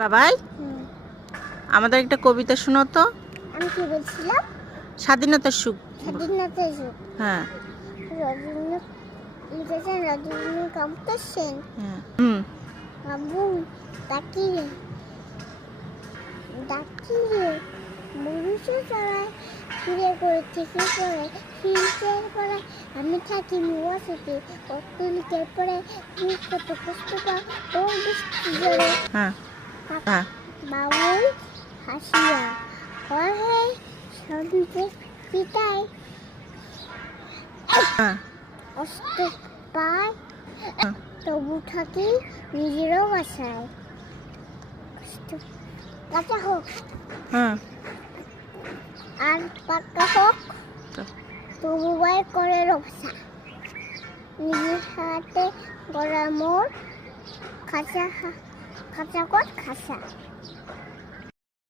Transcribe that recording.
বাবাই? আমাদের একটা কবিতা শোনো তো। আমি কি বলছিলাম? স্বাধীনতার সুখ। স্বাধীনতা যুগ হ্যাঁ। রবীন্দ্রনাথ সেন। হ্যাঁ। হুম। বাবু মনুষ্য ফিরে করে থেকে পরে আমি থাকি পরে তুমি কত কষ্ট পাও ও বৃষ্টি জলে হ্যাঁ। হ্যাঁ। বাবুই হাসিয়া। পিতায় হ্যাঁ। পায়। হ্যাঁ। তবু থাকি নিজেরও বাসায়। কষ্ট কাঁচা হোক। হ্যাঁ। আর পাক্কা হোক তবু বাইর করে রবসা। নিজের হাতে গড়া মোর খা- খাঁচা কর খাসা